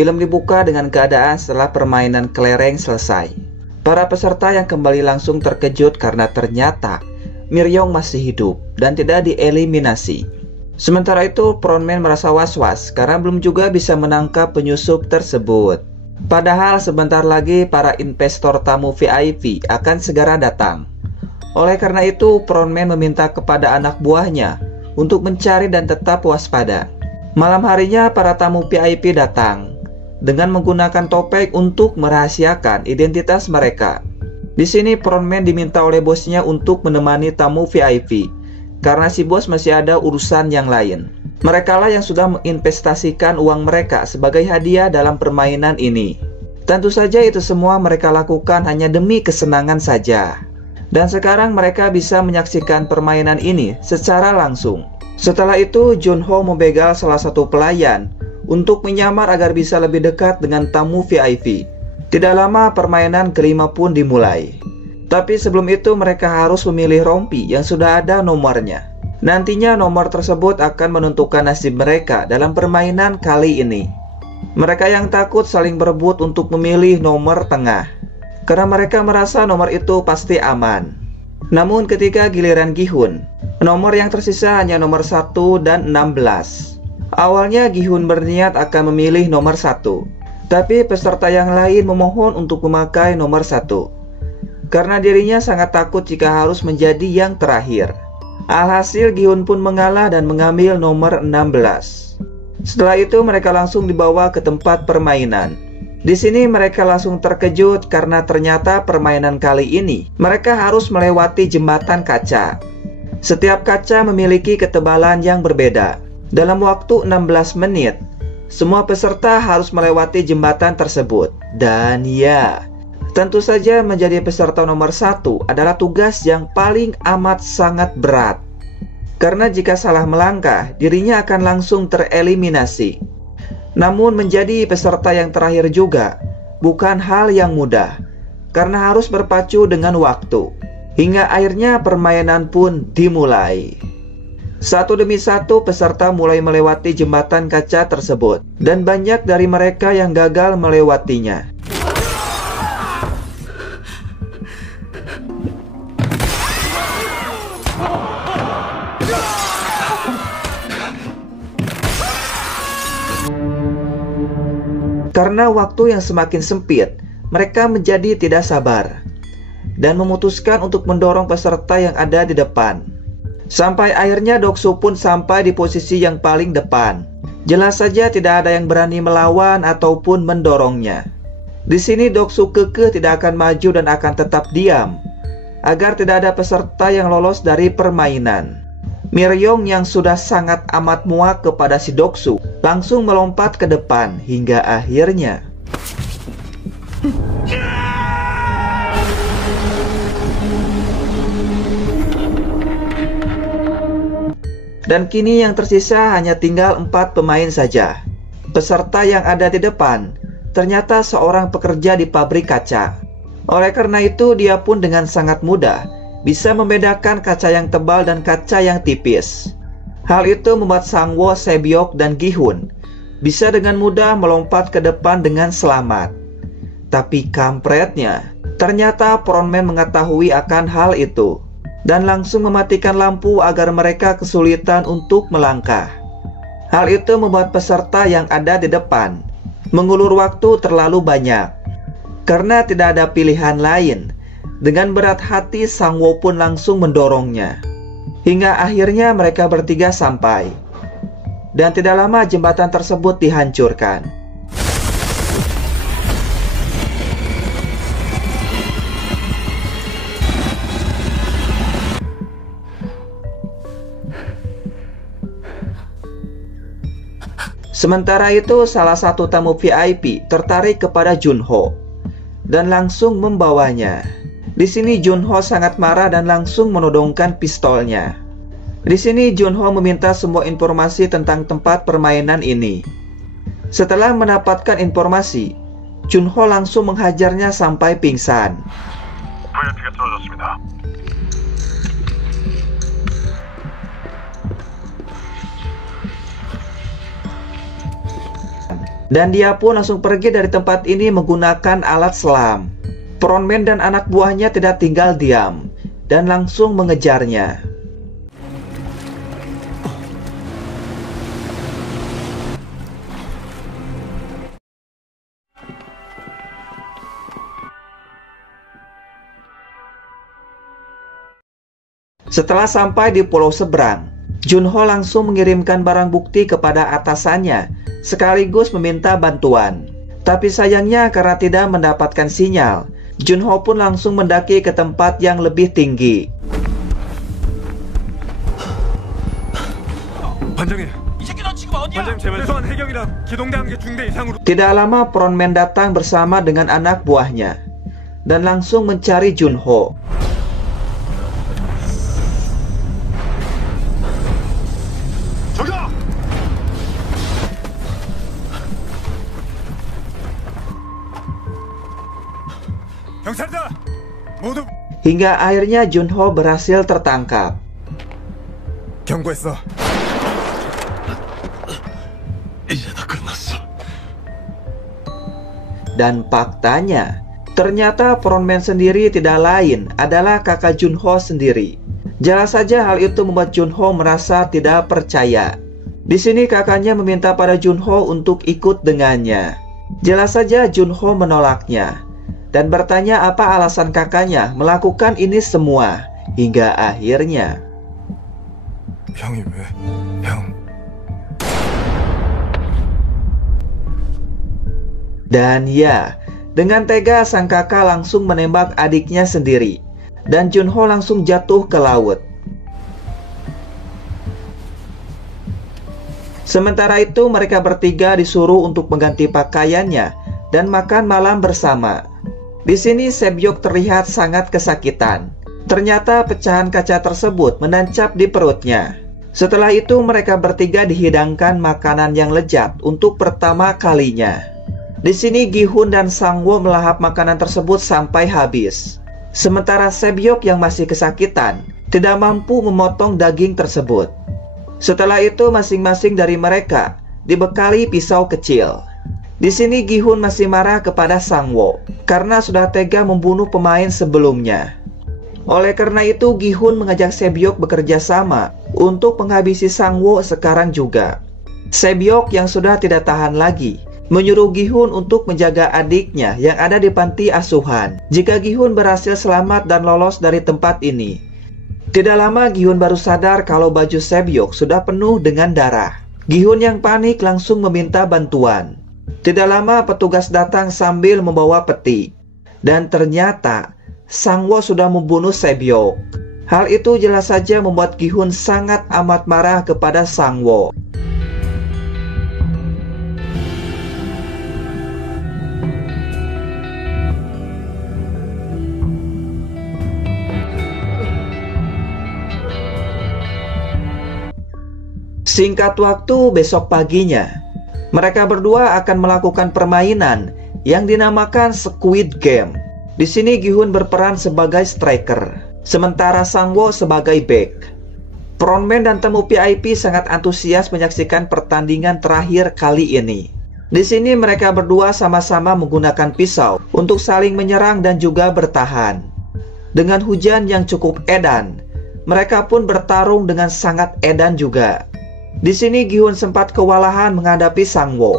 Film dibuka dengan keadaan setelah permainan kelereng selesai. Para peserta yang kembali langsung terkejut karena ternyata Miryong masih hidup dan tidak dieliminasi. Sementara itu, frontman merasa was-was karena belum juga bisa menangkap penyusup tersebut. Padahal sebentar lagi para investor tamu VIP akan segera datang. Oleh karena itu, frontman meminta kepada anak buahnya untuk mencari dan tetap waspada. Malam harinya, para tamu VIP datang dengan menggunakan topeng untuk merahasiakan identitas mereka. Di sini frontman diminta oleh bosnya untuk menemani tamu VIP karena si bos masih ada urusan yang lain. Merekalah yang sudah menginvestasikan uang mereka sebagai hadiah dalam permainan ini. Tentu saja itu semua mereka lakukan hanya demi kesenangan saja. Dan sekarang mereka bisa menyaksikan permainan ini secara langsung. Setelah itu, Junho membegal salah satu pelayan untuk menyamar agar bisa lebih dekat dengan tamu VIP. Tidak lama permainan kelima pun dimulai. Tapi sebelum itu mereka harus memilih rompi yang sudah ada nomornya. Nantinya nomor tersebut akan menentukan nasib mereka dalam permainan kali ini. Mereka yang takut saling berebut untuk memilih nomor tengah, karena mereka merasa nomor itu pasti aman. Namun ketika giliran Gi-hun, nomor yang tersisa hanya nomor 1 dan 16. Awalnya Gi-hun berniat akan memilih nomor 1, tapi peserta yang lain memohon untuk memakai nomor 1 karena dirinya sangat takut jika harus menjadi yang terakhir. Alhasil Gi-hun pun mengalah dan mengambil nomor 16. Setelah itu mereka langsung dibawa ke tempat permainan. Di sini mereka langsung terkejut karena ternyata permainan kali ini mereka harus melewati jembatan kaca. Setiap kaca memiliki ketebalan yang berbeda. Dalam waktu 16 menit, semua peserta harus melewati jembatan tersebut. Dan ya, tentu saja menjadi peserta nomor 1 adalah tugas yang paling amat sangat berat. Karena jika salah melangkah, dirinya akan langsung tereliminasi. Namun menjadi peserta yang terakhir juga bukan hal yang mudah, karena harus berpacu dengan waktu. Hingga akhirnya permainan pun dimulai. Satu demi satu peserta mulai melewati jembatan kaca tersebut, dan banyak dari mereka yang gagal melewatinya. Karena waktu yang semakin sempit, mereka menjadi tidak sabar dan memutuskan untuk mendorong peserta yang ada di depan. Sampai akhirnya Doksu pun sampai di posisi yang paling depan. Jelas saja tidak ada yang berani melawan ataupun mendorongnya. Di sini Doksu kekeh tidak akan maju dan akan tetap diam agar tidak ada peserta yang lolos dari permainan. Miryong yang sudah sangat amat muak kepada si Doksu langsung melompat ke depan hingga akhirnya dan kini yang tersisa hanya tinggal 4 pemain saja. Peserta yang ada di depan ternyata seorang pekerja di pabrik kaca. Oleh karena itu dia pun dengan sangat mudah bisa membedakan kaca yang tebal dan kaca yang tipis. Hal itu membuat Sangwo, Sebyok, dan Gi-hun bisa dengan mudah melompat ke depan dengan selamat. Tapi kampretnya, ternyata frontman mengetahui akan hal itu dan langsung mematikan lampu agar mereka kesulitan untuk melangkah. Hal itu membuat peserta yang ada di depan mengulur waktu terlalu banyak. Karena tidak ada pilihan lain, dengan berat hati Sangwo pun langsung mendorongnya. Hingga akhirnya mereka bertiga sampai. Dan tidak lama jembatan tersebut dihancurkan. Sementara itu, salah satu tamu VIP tertarik kepada Junho dan langsung membawanya. Di sini Junho sangat marah dan langsung menodongkan pistolnya. Di sini Junho meminta semua informasi tentang tempat permainan ini. Setelah mendapatkan informasi, Junho langsung menghajarnya sampai pingsan. VIP가 떨어졌습니다. Dan dia pun langsung pergi dari tempat ini menggunakan alat selam. Frontman dan anak buahnya tidak tinggal diam dan langsung mengejarnya. Setelah sampai di pulau seberang, Junho langsung mengirimkan barang bukti kepada atasannya, sekaligus meminta bantuan. Tapi sayangnya karena tidak mendapatkan sinyal, Junho pun langsung mendaki ke tempat yang lebih tinggi. Tidak lama frontman datang bersama dengan anak buahnya dan langsung mencari Junho. Hingga akhirnya Junho berhasil tertangkap. Dan faktanya, ternyata frontman sendiri tidak lain adalah kakak Junho sendiri. Jelas saja hal itu membuat Junho merasa tidak percaya. Di sini kakaknya meminta pada Junho untuk ikut dengannya. Jelas saja Junho menolaknya dan bertanya apa alasan kakaknya melakukan ini semua. Hingga akhirnya dan ya, dengan tega sang kakak langsung menembak adiknya sendiri dan Junho langsung jatuh ke laut. Sementara itu mereka bertiga disuruh untuk mengganti pakaiannya dan makan malam bersama. Di sini Sebyok terlihat sangat kesakitan. Ternyata pecahan kaca tersebut menancap di perutnya. Setelah itu mereka bertiga dihidangkan makanan yang lezat untuk pertama kalinya. Di sini Gi-hun dan Sang-woo melahap makanan tersebut sampai habis. Sementara Sebyok yang masih kesakitan tidak mampu memotong daging tersebut. Setelah itu masing-masing dari mereka dibekali pisau kecil. Di sini Gi-hun masih marah kepada Sang-woo karena sudah tega membunuh pemain sebelumnya. Oleh karena itu Gi-hun mengajak Sebyok bekerja sama untuk menghabisi Sang-woo sekarang juga. Sebyok yang sudah tidak tahan lagi menyuruh Gi-hun untuk menjaga adiknya yang ada di panti asuhan. Jika Gi-hun berhasil selamat dan lolos dari tempat ini. Tidak lama Gi-hun baru sadar kalau baju Sebyok sudah penuh dengan darah. Gi-hun yang panik langsung meminta bantuan. Tidak lama petugas datang sambil membawa peti. Dan ternyata Sang-woo sudah membunuh Sebyok. Hal itu jelas saja membuat Gi-hun sangat amat marah kepada Sang-woo. Singkat waktu, besok paginya mereka berdua akan melakukan permainan yang dinamakan Squid Game. Di sini Gi-hun berperan sebagai striker, sementara Sang-woo sebagai back. Frontman dan tamu VIP sangat antusias menyaksikan pertandingan terakhir kali ini. Di sini mereka berdua sama-sama menggunakan pisau untuk saling menyerang dan juga bertahan. Dengan hujan yang cukup edan, mereka pun bertarung dengan sangat edan juga. Di sini Gi-hun sempat kewalahan menghadapi Sang-woo.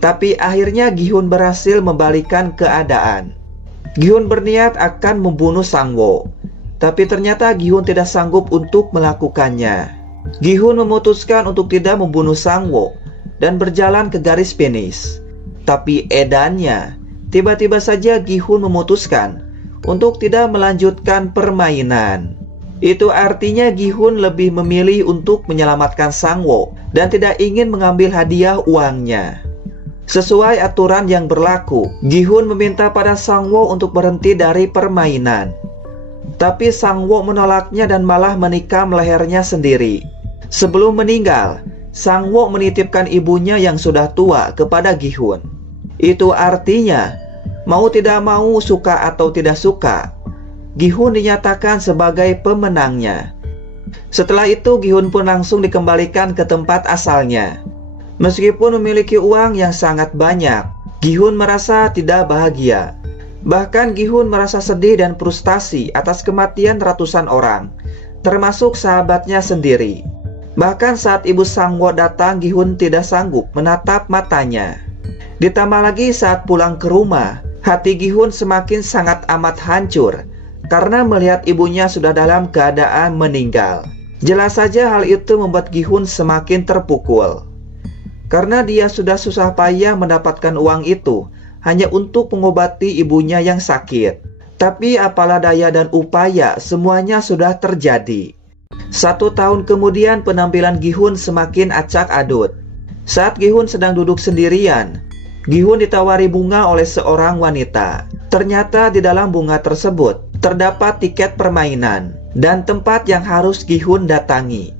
Tapi akhirnya Gi-hun berhasil membalikan keadaan. Gi-hun berniat akan membunuh Sang-woo, tapi ternyata Gi-hun tidak sanggup untuk melakukannya. Gi-hun memutuskan untuk tidak membunuh Sang-woo dan berjalan ke garis finish. Tapi edannya, tiba-tiba saja Gi-hun memutuskan untuk tidak melanjutkan permainan. Itu artinya Gi-hun lebih memilih untuk menyelamatkan Sang-woo dan tidak ingin mengambil hadiah uangnya. Sesuai aturan yang berlaku, Gi-hun meminta pada Sang-woo untuk berhenti dari permainan. Tapi Sang-woo menolaknya dan malah menikam lehernya sendiri. Sebelum meninggal, Sang-woo menitipkan ibunya yang sudah tua kepada Gi-hun. Itu artinya Mau tidak mau, suka atau tidak suka, Gi-hun dinyatakan sebagai pemenangnya. Setelah itu Gi-hun pun langsung dikembalikan ke tempat asalnya. Meskipun memiliki uang yang sangat banyak, Gi-hun merasa tidak bahagia. Bahkan Gi-hun merasa sedih dan frustasi atas kematian ratusan orang, termasuk sahabatnya sendiri. Bahkan saat ibu Sang-woo datang, Gi-hun tidak sanggup menatap matanya. Ditambah lagi saat pulang ke rumah, hati Gi-hun semakin sangat amat hancur karena melihat ibunya sudah dalam keadaan meninggal. Jelas saja hal itu membuat Gi-hun semakin terpukul. Karena dia sudah susah payah mendapatkan uang itu hanya untuk mengobati ibunya yang sakit. Tapi apalah daya dan upaya, semuanya sudah terjadi. 1 tahun kemudian penampilan Gi-hun semakin acak adut. Saat Gi-hun sedang duduk sendirian, Gi-hun ditawari bunga oleh seorang wanita. Ternyata di dalam bunga tersebut terdapat tiket permainan dan tempat yang harus Gi-hun datangi.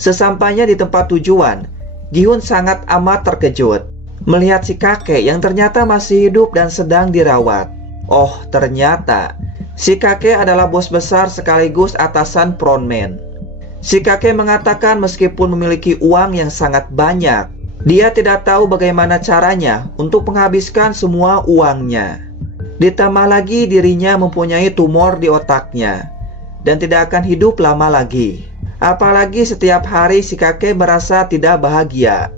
Sesampainya di tempat tujuan, Gi-hun sangat amat terkejut melihat si kakek yang ternyata masih hidup dan sedang dirawat. Oh, ternyata si kakek adalah bos besar sekaligus atasan frontman. Si kakek mengatakan meskipun memiliki uang yang sangat banyak, dia tidak tahu bagaimana caranya untuk menghabiskan semua uangnya. Ditambah lagi dirinya mempunyai tumor di otaknya dan tidak akan hidup lama lagi. Apalagi setiap hari si kakek merasa tidak bahagia.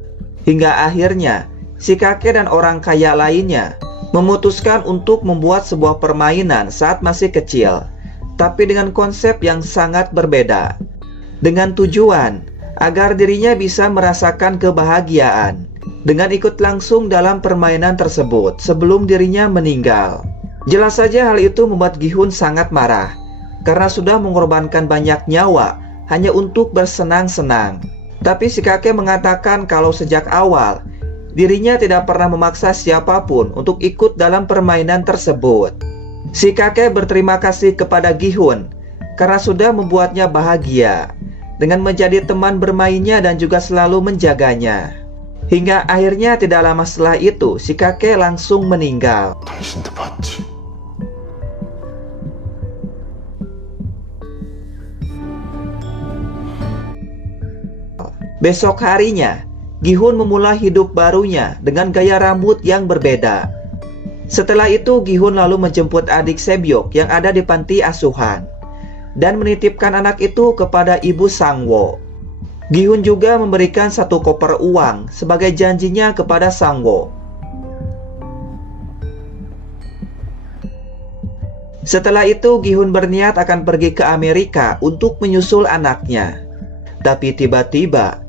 Hingga akhirnya si kakek dan orang kaya lainnya memutuskan untuk membuat sebuah permainan saat masih kecil, tapi dengan konsep yang sangat berbeda. Dengan tujuan agar dirinya bisa merasakan kebahagiaan dengan ikut langsung dalam permainan tersebut sebelum dirinya meninggal. Jelas saja hal itu membuat Gi-hun sangat marah karena sudah mengorbankan banyak nyawa hanya untuk bersenang-senang. Tapi si kakek mengatakan kalau sejak awal dirinya tidak pernah memaksa siapapun untuk ikut dalam permainan tersebut. Si kakek berterima kasih kepada Gi-hun karena sudah membuatnya bahagia dengan menjadi teman bermainnya dan juga selalu menjaganya. Hingga akhirnya tidak lama setelah itu si kakek langsung meninggal. Besok harinya, Gi-hun memulai hidup barunya dengan gaya rambut yang berbeda. Setelah itu, Gi-hun lalu menjemput adik Sebyok yang ada di panti asuhan dan menitipkan anak itu kepada ibu Sang-woo. Gi-hun juga memberikan 1 koper uang sebagai janjinya kepada Sang-woo. Setelah itu, Gi-hun berniat akan pergi ke Amerika untuk menyusul anaknya. Tapi tiba-tiba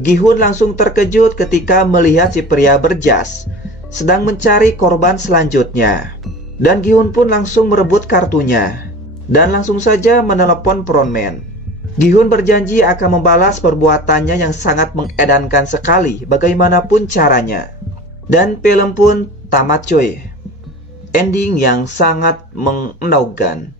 Gi-hun langsung terkejut ketika melihat si pria berjas sedang mencari korban selanjutnya. Dan Gi-hun pun langsung merebut kartunya dan langsung saja menelepon frontman. Gi-hun berjanji akan membalas perbuatannya yang sangat mengedankan sekali bagaimanapun caranya. Dan film pun tamat cuy. Ending yang sangat mengenaukan.